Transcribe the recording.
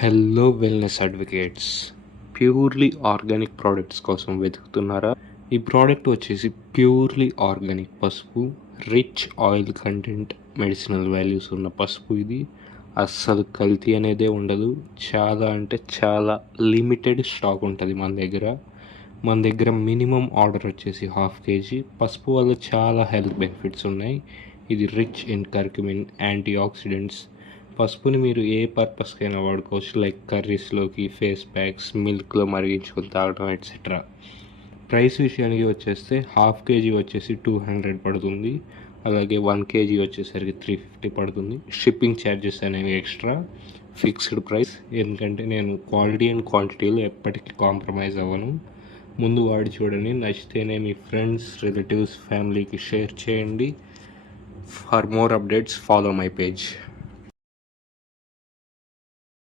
Hello wellness advocates, purely organic products కోసం వెతుకుతున్నారా? ఈ product వచ్చేసి ప్యూర్లీ ఆర్గానిక్ పసుపు, rich oil content, medicinal values ఉన్న పసుపు. ఇది అస్సలు కల్తీ అనేదే ఉండదు. చాలా అంటే చాలా లిమిటెడ్ స్టాక్ ఉంటుంది మన దగ్గర మినిమం ఆర్డర్ వచ్చేసి 1/2 kg. పసుపు వల్ల చాలా హెల్త్ బెనిఫిట్స్ ఉన్నాయి. ఇది rich in curcumin, antioxidants. పసుపుని మీరు ఏ పర్పస్కైనా వాడుకోవచ్చు, లైక్ కర్రీస్లోకి, ఫేస్ ప్యాక్స్, మిల్క్లో మరిగించుకొని తాగడం ఎట్సెట్రా. ప్రైస్ విషయానికి వచ్చేస్తే 1/2 kg వచ్చేసి 200 పడుతుంది. అలాగే 1 kg వచ్చేసరికి 350 పడుతుంది. షిప్పింగ్ ఛార్జెస్ అనేవి ఎక్స్ట్రా, ఫిక్స్డ్ ప్రైస్. ఎందుకంటే నేను క్వాలిటీ అండ్ క్వాంటిటీలో ఎప్పటికీ కాంప్రమైజ్ అవ్వను. ముందు వాడి చూడండి, నచ్చితేనే మీ ఫ్రెండ్స్, రిలేటివ్స్, ఫ్యామిలీకి షేర్ చేయండి. For more updates follow my page.